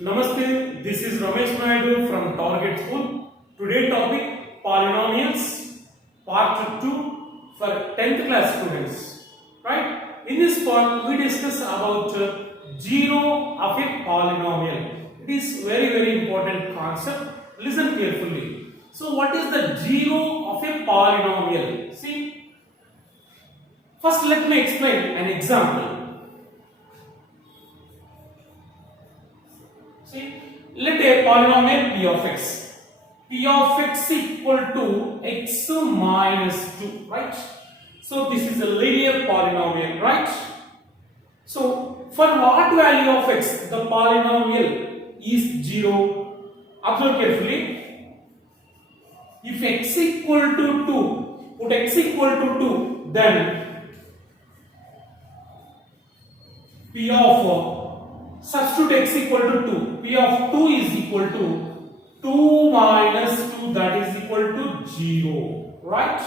Namaste, this is Ramesh Naidu from Target School. Today topic polynomials part 2 for 10th class students. Right? In this part we discuss about zero of a polynomial. It is very important concept. Listen carefully. So what is the zero of a polynomial? See, first let me explain an example. See, let a polynomial p of x equal to x minus 2, right? So this is a linear polynomial, right? So for what value of x the polynomial is 0? Observe carefully. If x equal to 2, put x equal to 2, then p of substitute x equal to 2. P of 2 is equal to 2 minus 2, that is equal to 0. Right?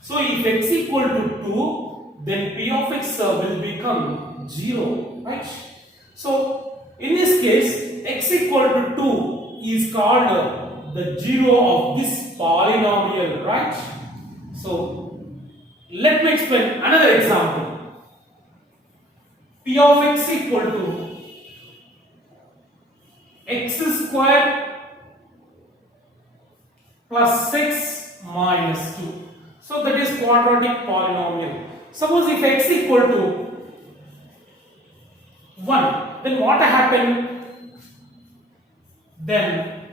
So if x equal to 2, then P of x will become 0. Right? So in this case, x equal to 2 is called the 0 of this polynomial. Right? So let me explain another example. P of x equal to x square plus 6 minus 2. So that is quadratic polynomial. Suppose if x equal to 1, then what happened? Then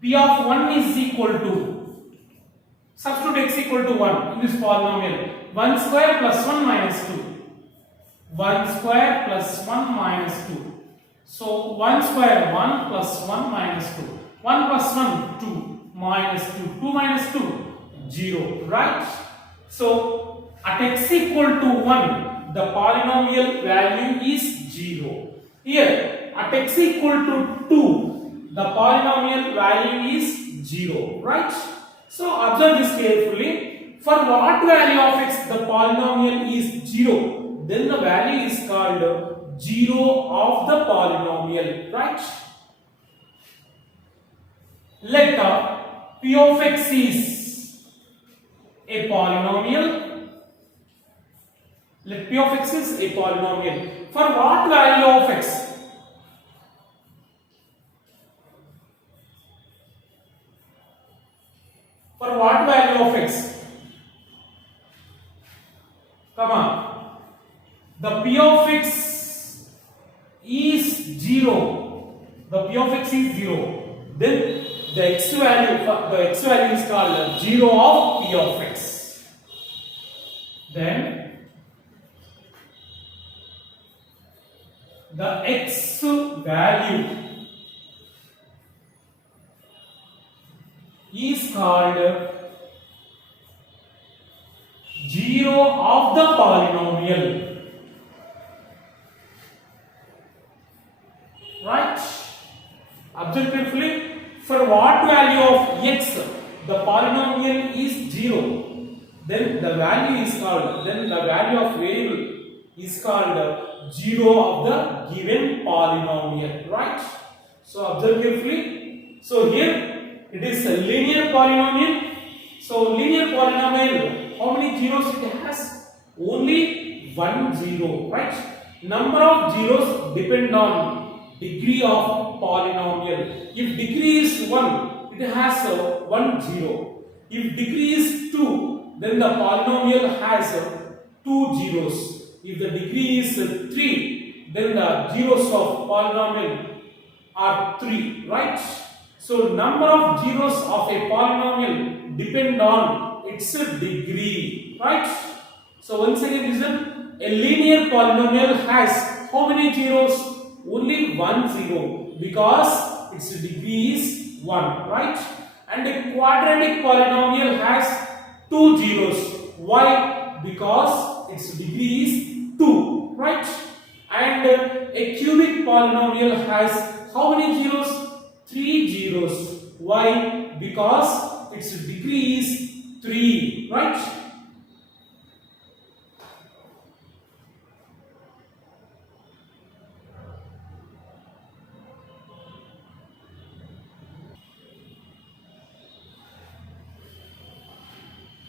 p of 1 is equal to, substitute x equal to 1 in this polynomial. 1 square plus 1 minus 2. 1 square plus 1 minus 2. So 1 square 1 plus 1 minus 2. 1 plus 1 2 minus 2. 2 minus 2 0. Right? So at x equal to 1 the polynomial value is 0. Here at x equal to 2 the polynomial value is 0. Right? So observe this carefully. For what value of x the polynomial is 0, then the value is called 0 of the polynomial, right? Let p of x is a polynomial. Let p of x is a polynomial. For what value of x? For what value of x? Come on. The p of x is 0, the p of x is 0, then the x value is called 0 of p of x. Then the x value is called 0 of the polynomial. Right? Observe carefully. For what value of x the polynomial is 0, then the value of variable is called 0 of the given polynomial. Right? So observe carefully. So here it is a linear polynomial. So linear polynomial, how many zeros it has? Only 1 0. Right? Number of zeros depend on degree of polynomial. If degree is 1, it has 1 0. If degree is 2, then the polynomial has 2 zeros. If the degree is 3, then the zeros of polynomial are 3, right? So number of zeros of a polynomial depend on its degree, right? So once again listen, a linear polynomial has how many zeros? Only 1 0, because its degree is 1, right? And a quadratic polynomial has 2 zeros. Why? Because its degree is 2, right? And a cubic polynomial has how many zeros? 3 zeros. Why? Because its degree is 3, right?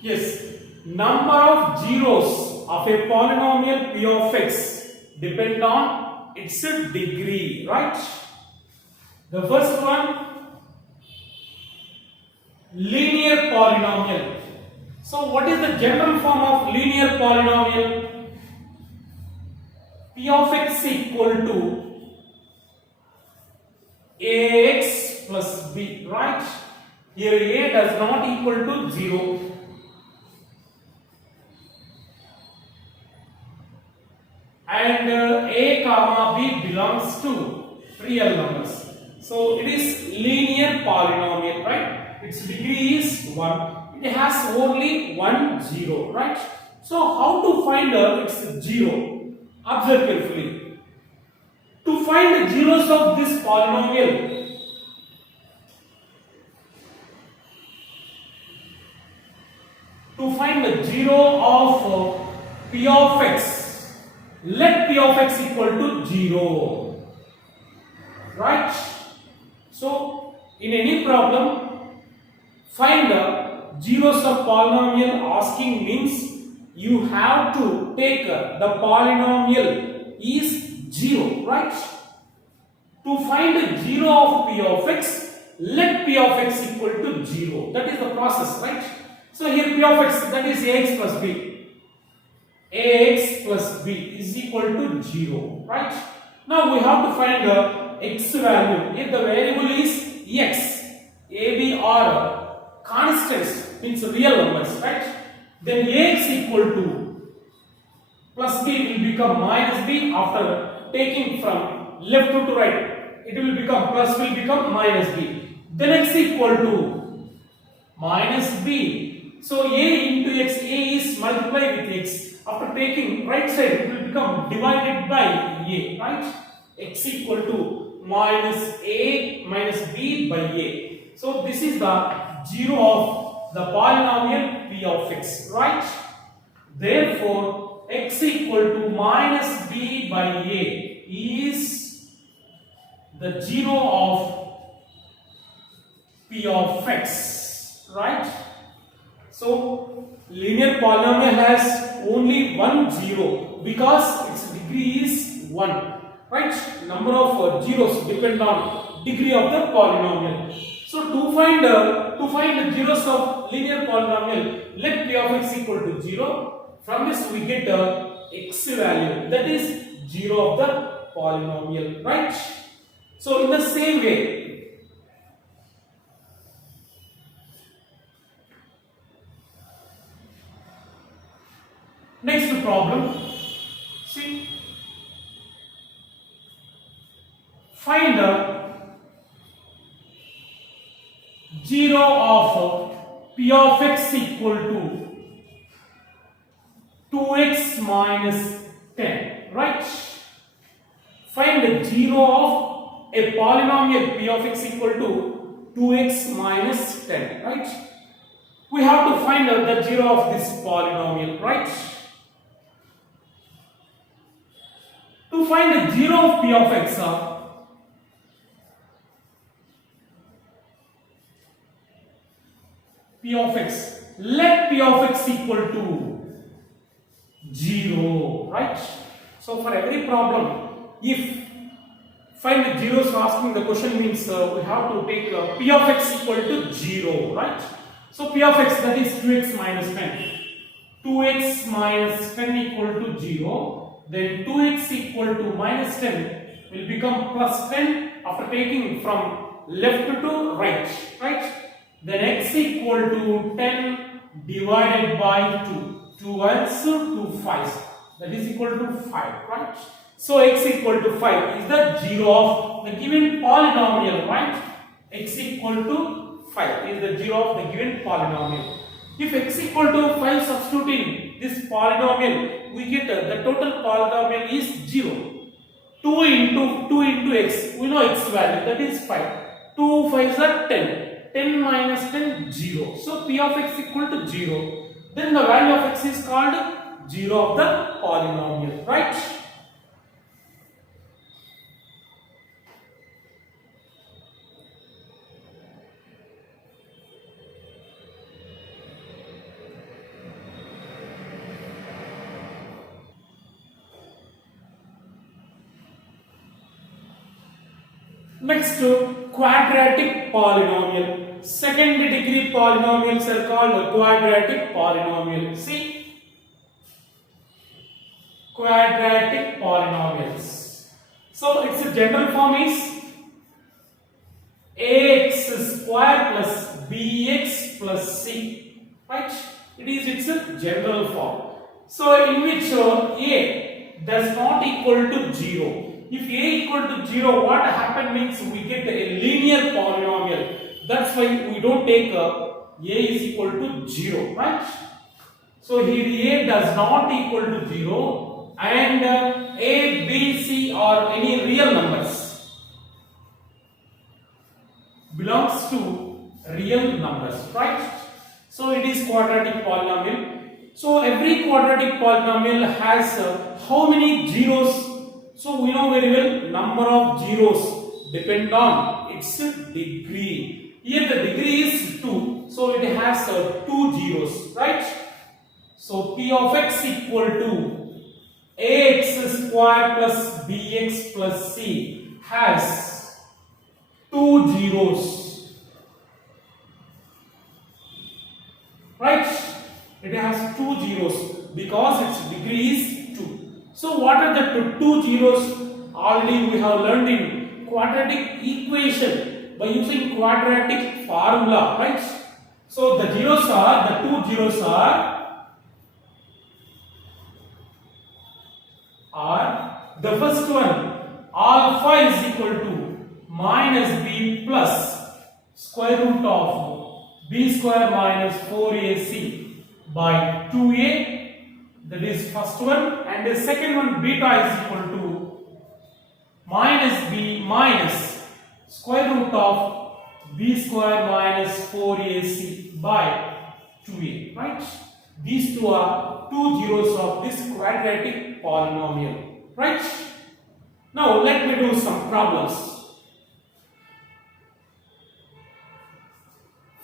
Yes, number of zeros of a polynomial p of x depend on its degree, right? The first one, linear polynomial. So what is the general form of linear polynomial? P of x equal to ax plus b, right? Here a does not equal to 0. And a comma b belongs to real numbers. So it is linear polynomial, right? Its degree is 1. It has only one zero, right? So how to find its zero? Observe carefully. To find the zeros of this polynomial, to find the zero of p of x, let p of x equal to 0, right? So in any problem, find the zeros of polynomial asking means you have to take the polynomial is 0, right? To find the zero of p of x, let p of x equal to 0. That is the process, right? So here p of x, that is ax plus b. Ax plus b is equal to 0, right? Now we have to find the x value. If the variable is x, a, b are constants, means real numbers, right? Then ax equal to plus b will become minus b after taking from left to right. It will become plus will become minus b. Then x equal to minus b. So a into x, a is multiplied with x. After taking right side, it will become divided by a, right? X equal to minus a minus b by a. So this is the zero of the polynomial p of x, right? Therefore, x equal to minus b by a is the zero of p of x, right? So linear polynomial has only one zero because its degree is 1, right? Number of zeros depend on degree of the polynomial. So to find the zeros of linear polynomial, let p of x equal to 0. From this we get the x value, that is 0 of the polynomial, right? So in the same way, next problem, see, find the zero of p of x equal to 2x minus 10, right? Find the zero of a polynomial p of x equal to 2x minus 10, right? We have to find out the zero of this polynomial, right? To find the zero of p of x, p of x, let p of x equal to 0, right? So for every problem, if find the zeros asking the question means we have to take p of x equal to 0, right? So p of x, that is 2x minus 10. 2x minus 10 equal to 0. Then 2x equal to minus 10 will become plus 10 after taking from left to right, right? Then x equal to 10 divided by 2. 2 ones, 2 fives, that is equal to 5, right? So x equal to 5 is the zero of the given polynomial, right? X equal to 5 is the zero of the given polynomial. If x equal to 5, substituting this polynomial, we get the total polynomial is 0. 2 into x, we know x value, that is 5. 2 5s are 10. 10 minus 10, 0. So p of x equal to 0. Then the value of x is called 0 of the polynomial, right? Next, quadratic polynomial. Second degree polynomials are called quadratic polynomial. See, quadratic polynomials. So its general form is ax square plus bx plus c, right? It is its general form. So in which a does not equal to 0. If a equal to 0, what happen means we get a linear polynomial. That's why we don't take a is equal to 0, right? So here a does not equal to 0 and a, b, c are any real numbers. Belongs to real numbers, right? So it is quadratic polynomial. So every quadratic polynomial has how many zeros? So we know very well number of zeros depend on its degree. Here the degree is 2, so it has 2 zeros, right? So p of x equal to ax square plus bx plus c has 2 zeros, right? It has 2 zeros because its degree is 2. So what are the two zeros? Already we have learned in quadratic equation by using quadratic formula, right? So the two zeros are the first one, alpha is equal to minus b plus square root of b square minus 4ac by 2a. That is first one. And the second one, beta is equal to minus b minus square root of b square minus 4ac by 2a, right? These two are two zeros of this quadratic polynomial, right? Now let me do some problems.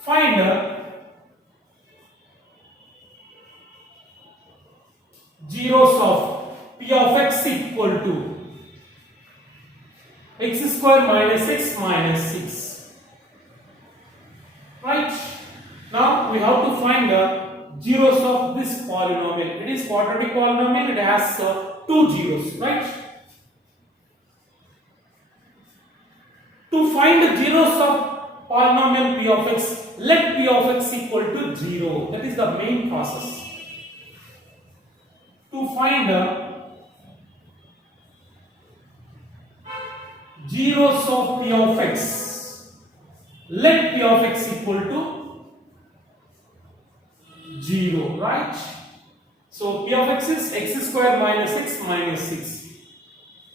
Find zeros of p of x equal to x square minus x minus 6, right? Now we have to find the zeros of this polynomial. It is quadratic polynomial, it has 2 zeros, right? To find the zeros of polynomial p of x, let p of x equal to 0. That is the main process. To find zeros of p of x, let p of x equal to 0, right? So p of x is x square minus x minus 6.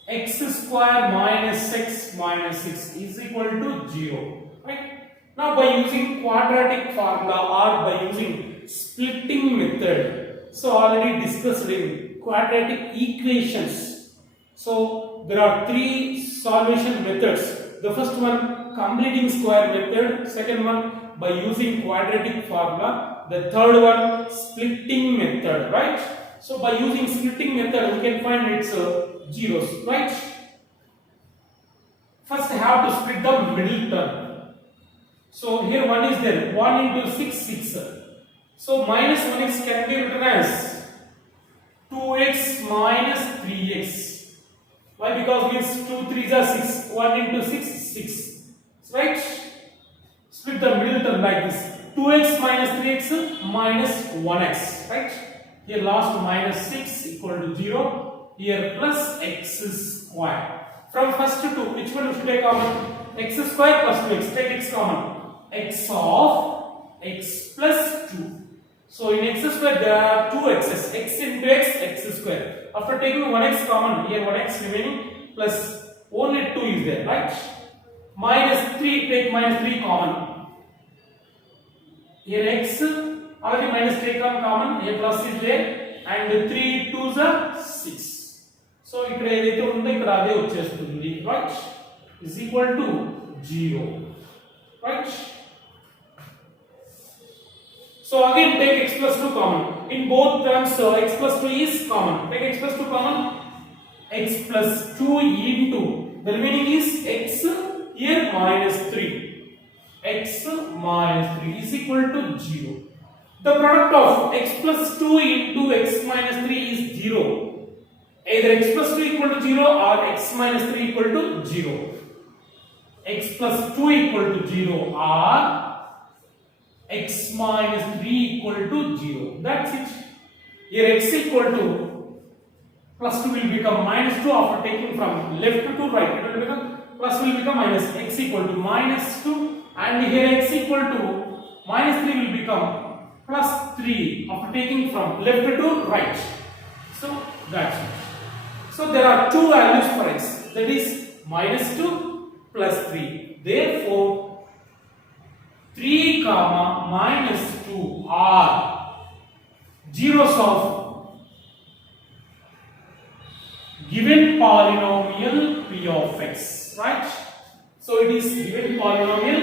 X square minus x minus 6 is equal to 0, right? Now by using quadratic formula or by using splitting method, so already discussed in quadratic equations. So there are 3 solvation methods. The first one, completing square method. Second one, by using quadratic formula. The third one, splitting method, right? So by using splitting method, we can find its zeros, right? First I have to split the middle term. So here 1 is there, 1 into 6, 6. So minus 1x can be written as 2x minus 3x. Why? Because means 2 3s are 6. 1 into 6, 6. Right? Split the middle term like this. 2x minus 3x minus 1x. Right? Here last minus 6 equal to 0. Here plus x square. From first to 2, which one should take common? X square plus 2x. Take x common. X of x plus 2. So in x square there are 2 x's. X into x, x square. After taking 1x common, here 1x remaining plus only 2 is there, right? Minus 3, take minus 3 common. Here x, already minus 3 common, here plus is there, and 3 2s are 6. So ఇక్కడ ఏదైతే ఉందో ఇక్కడ అదే వచ్చేస్తుంది, right? Is equal to 0, right? So again take x plus 2 common. In both terms x plus 2 is common. Take x plus 2 common. X plus 2 into the remaining is x here minus 3. X minus 3 is equal to 0. The product of x plus 2 into x minus 3 is 0. Either x plus 2 equal to 0 or x minus 3 equal to 0. X plus 2 equal to 0 or x minus 3 equal to 0. That's it. Here x equal to plus 2 will become minus 2 after taking from left to right. It will become plus will become minus x equal to minus 2 and here x equal to minus 3 will become plus 3 after taking from left to right. So that's it. So there are two values for x, that is minus 2 plus 3. Therefore 3 comma minus 2 are zeros of given polynomial p of x, right? So it is given polynomial.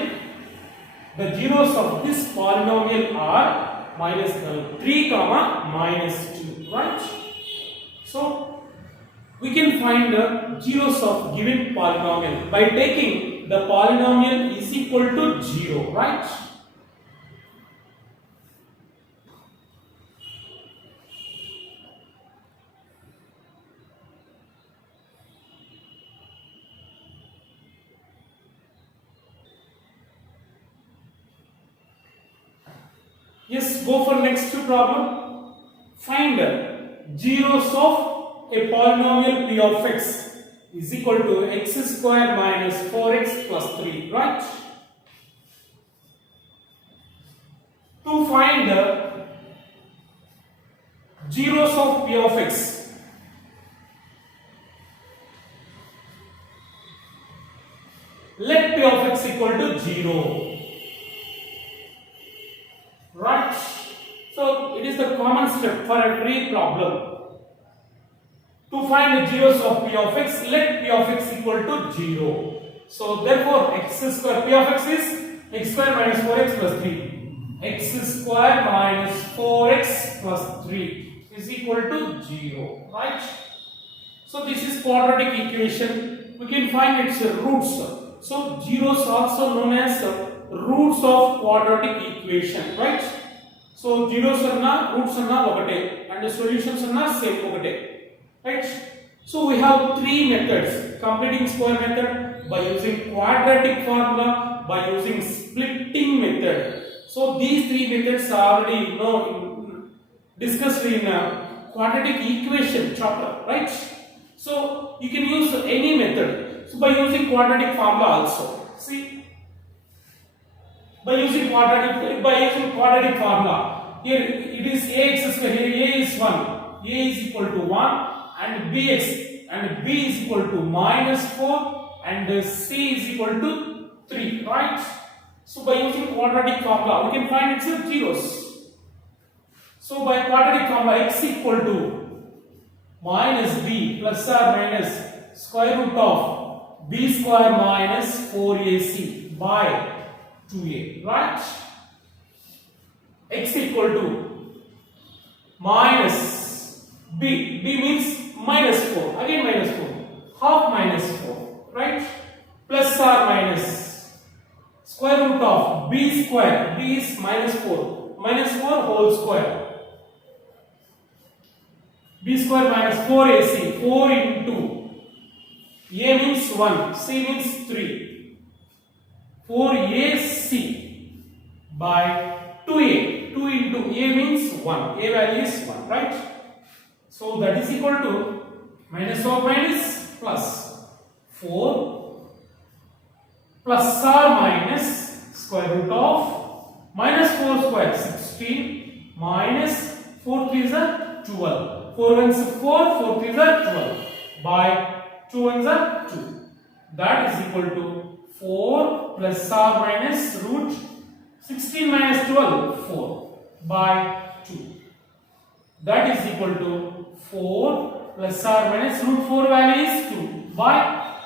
The zeros of this polynomial are minus 3 comma minus 2, right? So we can find the zeros of given polynomial by taking the polynomial is equal to 0, right? Yes, go for next problem. Find zeros of a polynomial p of x is equal to x square minus 4x plus 3, right? To find the zeros of p of x, let p of x equal to 0. Right. So it is the common step for every problem. To find the zeros of p of x, let p of x equal to 0. So therefore x square p of x is x square minus 4x plus 3. X square minus 4x plus 3 is equal to 0. Right. So this is quadratic equation. We can find its roots. So zeros also known as roots of quadratic equation, right? So zeros anna roots anna okate and the solutions anna same okate, right? So we have three methods: completing square method, by using quadratic formula, by using splitting method. So these three methods are already discussed in quadratic equation chapter, right? So you can use any method. So by using quadratic formula also, see. By using quadratic formula, here it is ax square, here a is 1, a is equal to 1 and bx and b is equal to minus 4 and c is equal to 3, right? So by using quadratic formula, we can find its zeros. So by quadratic formula, x equal to minus b plus or minus square root of b square minus 4ac by 2a, right? X equal to minus b, b means minus 4, again minus 4, half minus 4, right? Plus or minus square root of b square, b is minus 4 whole square, b square minus 4ac, 4 into a means 1, c means 3, 4ac by 2a, 2 into a means 1, a value is 1, right? So that is equal to minus of minus plus 4 plus or minus square root of minus 4 square 16 minus 4 3 is a 12, 4 1 is 4, 4 3 is a 12 by 2 1 is a 2. That is equal to 4 plus or minus root 16 minus 12, 4 by 2. That is equal to 4 plus or minus root 4 value is 2 by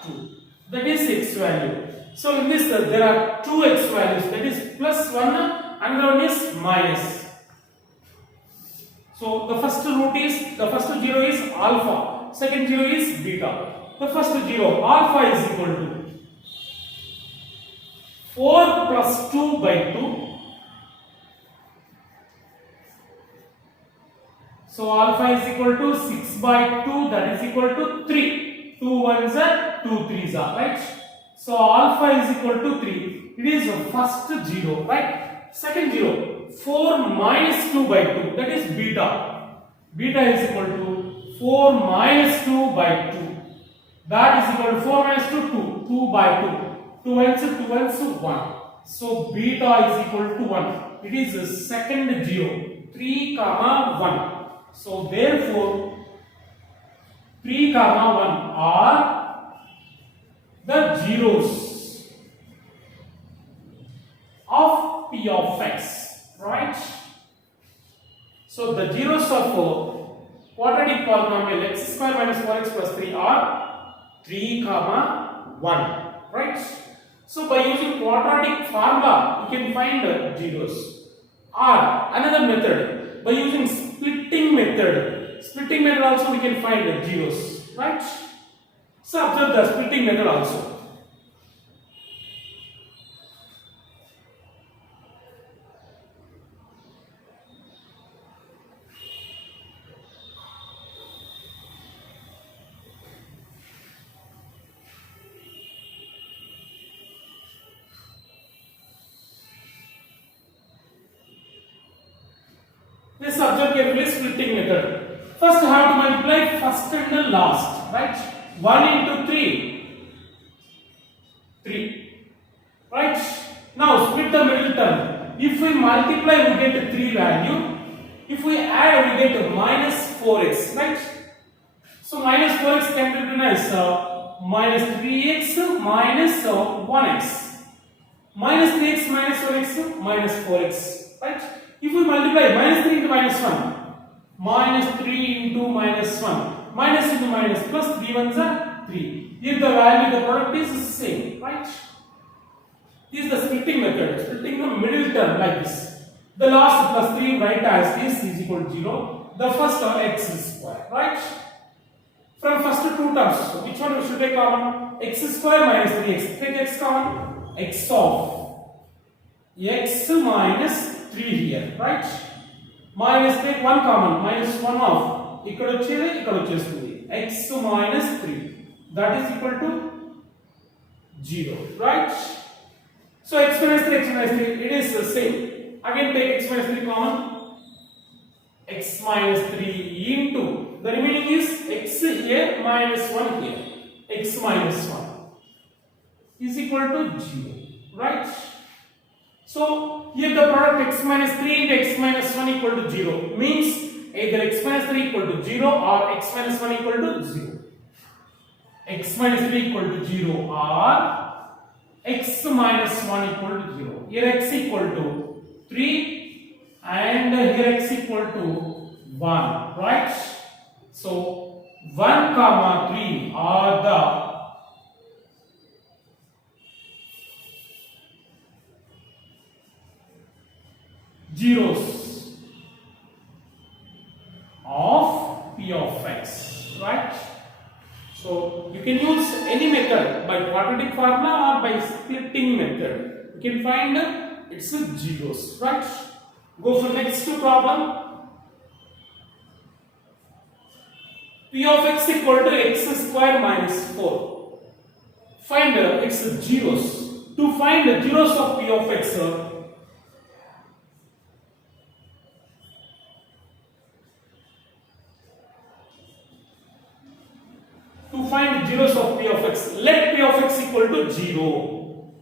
2. That is x value. So in this there are two x values, that is plus 1, another one is minus. So the first zero is alpha, second zero is beta. The first zero alpha is equal to 4 plus 2 by 2. So alpha is equal to 6 by 2, that is equal to 3. 2 ones are 2 threes are, right? So alpha is equal to 3. It is the first 0, right? Second 0. 4 minus 2 by 2, that is beta. Beta is equal to 4 minus 2 by 2. That is equal to 4 minus 2, 2. 2 by 2. 2 ones, 2 ones, 1. So beta is equal to 1. It is the second 0. 3 comma 1. So therefore 3 comma 1 are the zeros of P of x, right? So the zeros of quadratic polynomial x square minus 4x plus 3 are 3 comma 1, right? So by using quadratic formula you can find the zeros. Or another method, by using splitting method also we can find the zeros, right? So observe the splitting method also. Let's observe carefully splitting method. First have to multiply first and the last, right? 1 into 3, 3, right? Now split the middle term. If we multiply we get 3 value. If we add we get minus 4x, right? So minus 4x can be written as minus 3x minus 1x. Minus 3x minus 1x minus 4x, right? If we multiply minus 3 into minus 1, minus 3 into minus 1, minus into minus plus 3 ones are 3. If the value, the product is the same, right? This is the splitting method, splitting the middle term like this. The last plus 3 write as this is equal to 0. The first are x square, right? From first two terms, which one we should take common? X square minus 3x. Take x common. X of x minus 3 here, right? Minus take 1 common, minus 1 of ikkada vachesthundi x minus 3, that is equal to 0, right? So x minus 3, it is the same. Again take x minus 3 common, x minus 3 into the remaining is x here minus 1 here, x minus 1 is equal to 0, right? So here the product x minus 3 into x minus 1 equal to 0 means either x minus 3 equal to 0 or x minus 1 equal to 0. X minus 3 equal to 0 or x minus 1 equal to 0. Here x equal to 3 and here x equal to 1, right? So 1 comma 3 are the zeros of P of x, right? So you can use any method by quadratic formula or by splitting method. You can find it's zeros, right? Go for next problem. P of x equal to x square minus 4. Find its zeros. To find the zeros of P of x, to find zeros of P of x, let P of x equal to 0,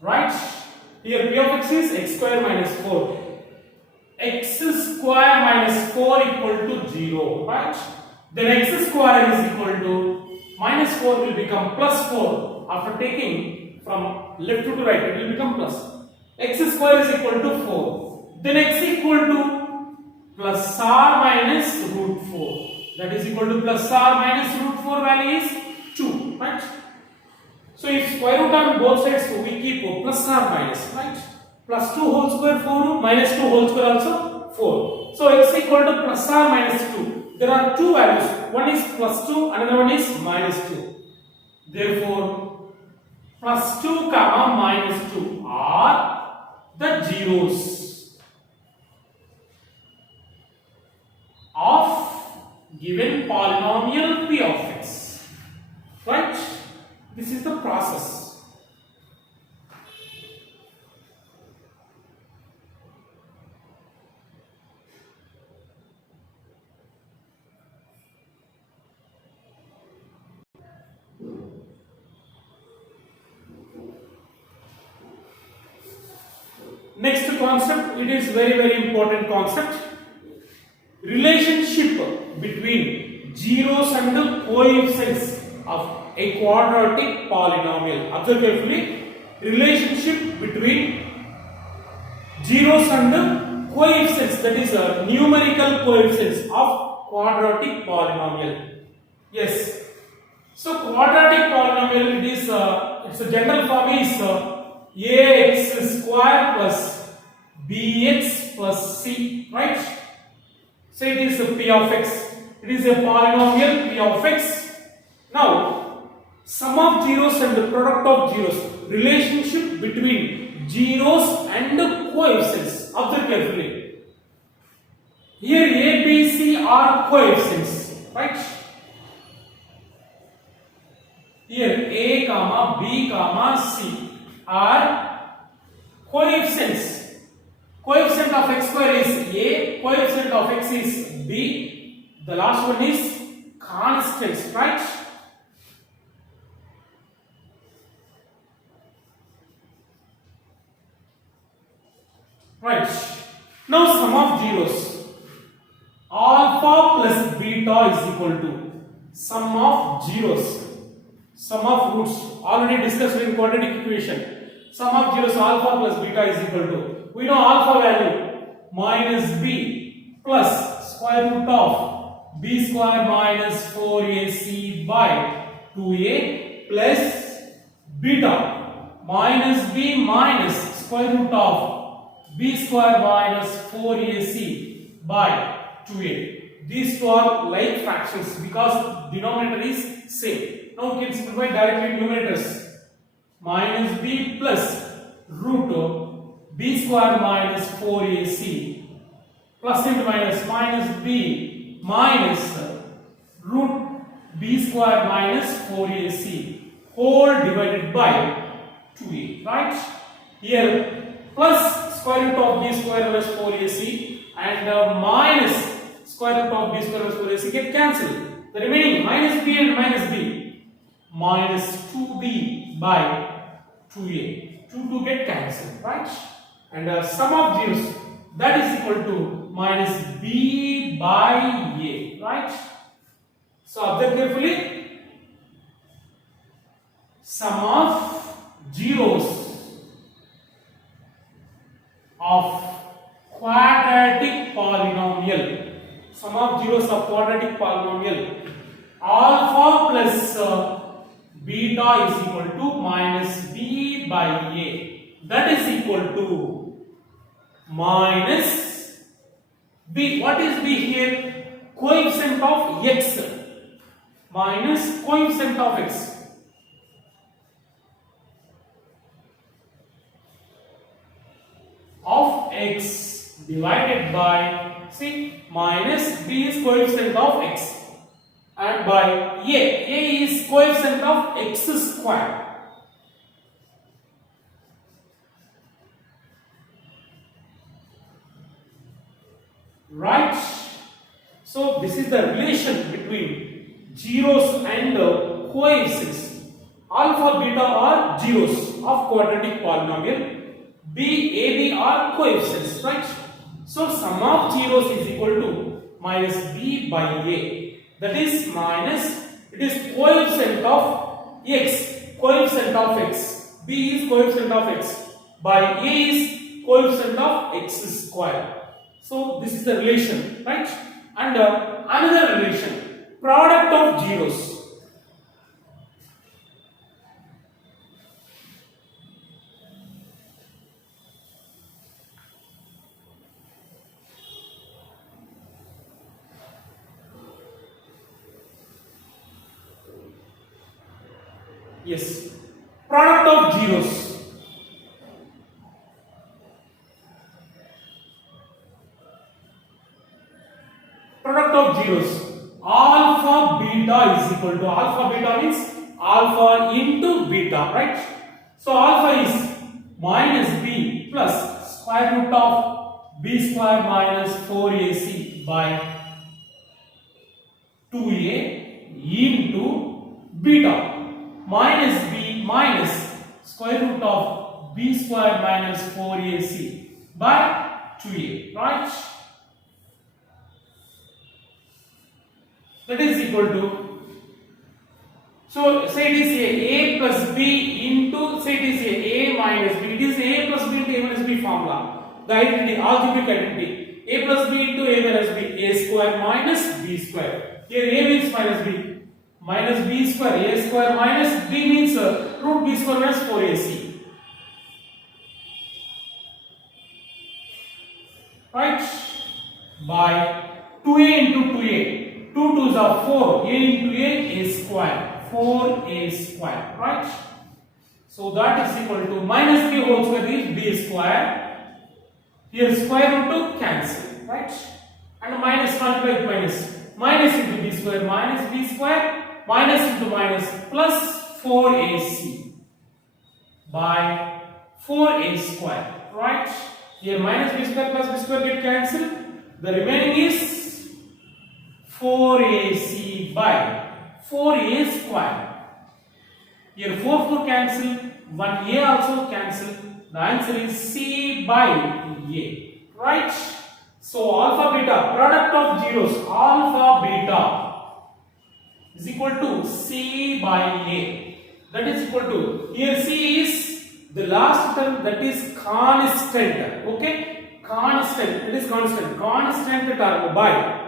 right? Here P of x is x square minus 4. X square minus 4 equal to 0, right? Then x square is equal to minus 4 will become plus 4. After taking from left to right, it will become plus. X square is equal to 4. Then x equal to plus r minus root 4. That is equal to plus r minus root 4 value is 2, right? So if square root on both sides, so we keep plus r minus, right? Plus 2 whole square 4, minus 2 whole square also 4. So x equal to plus r minus 2. There are two values. One is plus 2, another one is minus 2. Therefore, plus 2 comma minus 2 are the zeros of given polynomial p of x. Right? This is the process. Next concept, it is very important concept. Relationship between zeros and coefficients of a quadratic polynomial. Observe carefully. Relationship between zeros and coefficients, that is numerical coefficients of quadratic polynomial. Yes. So quadratic polynomial, it is its general form is ax square plus bx plus c, right? So it is p of x. It is a polynomial p of x. Now, sum of zeros and the product of zeros. Relationship between zeros and coefficients. Observe carefully. Here a, b, c are coefficients, right? Here a comma b comma c are coefficients. Coefficient of x square is a, coefficient of x is b, the last one is constants, right? Right. Now sum of zeros. Alpha plus beta is equal to sum of zeros. Sum of roots already discussed in quadratic equation. Sum of zeros alpha plus beta is equal to, we know alpha value minus b plus square root of b square minus 4ac by 2a plus beta minus b minus square root of b square minus 4ac by 2a. These two are like fractions because denominator is same. Now we can simplify directly numerators. Minus b plus root b square minus 4ac plus into minus b minus root b square minus 4ac whole divided by 2a, right? Here plus square root of b square minus 4ac and minus square root of b square minus 4ac get cancelled. The remaining minus b and minus b minus 2b by 2a. 2 get cancelled, right? And sum of zeros, that is equal to minus b by a, right? So observe carefully. Sum of zeros of quadratic polynomial. Sum of zeros of quadratic polynomial. Alpha plus beta is equal to minus b by a. That is equal to minus b. What is b here? Coefficient of x minus coefficient of x. Of x divided by, see, minus b is coefficient of x and by a is coefficient of x square. Right? So this is the relation between zeros and coefficients. Alpha, beta are zeros of quadratic polynomial. B, A, B are coefficients, right? So sum of zeros is equal to minus b by a. That is minus, it is coefficient of x, coefficient of x. B is coefficient of x by a is coefficient of x square. So this is the relation, right? And another relation, product of zeros. Yes, Product of zeros. Product of zeros. Alpha beta is equal to, alpha beta means alpha into beta, right? So alpha is minus b plus square root of b square minus 4ac by 2a into beta minus b minus square root of b square minus 4ac by 2a, right? That is equal to, so say it is a plus b into, say it is a minus b. It is a plus b into a minus b formula. The identity, algebraic identity. A plus b into a minus b. A square minus b square. Here a means minus b. Minus b square. A square minus b means root b square minus 4ac. Right? By 2a into 2a. 2 2s are 4. A into a square. 4a square. Right? So that is equal to minus b whole square is b square. Here square root to cancel. Right? And minus multiplied with minus. Minus into b square minus b square. Minus into minus plus 4ac by 4a square. Right? Here minus b square plus b square get cancelled. The remaining is 4ac by 4a square. Here 4 cancel, 1a also cancel. The answer is c by a. Right? So alpha beta, product of zeros, alpha beta is equal to c by a. That is equal to, here c is the last term, that is constant. Okay? Constant. It is constant. Constant term by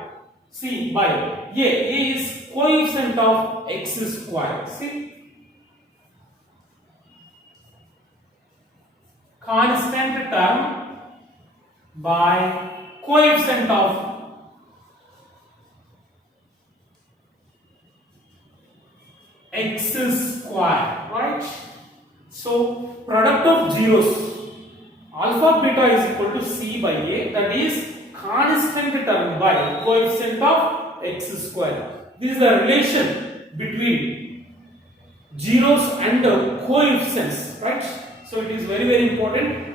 c by a is coefficient of x square. See, constant term by coefficient of x square, right? So product of zeros, alpha beta is equal to c by a, that is constant term by coefficient of x square. This is the relation between zeros and coefficients, right? So it is very important.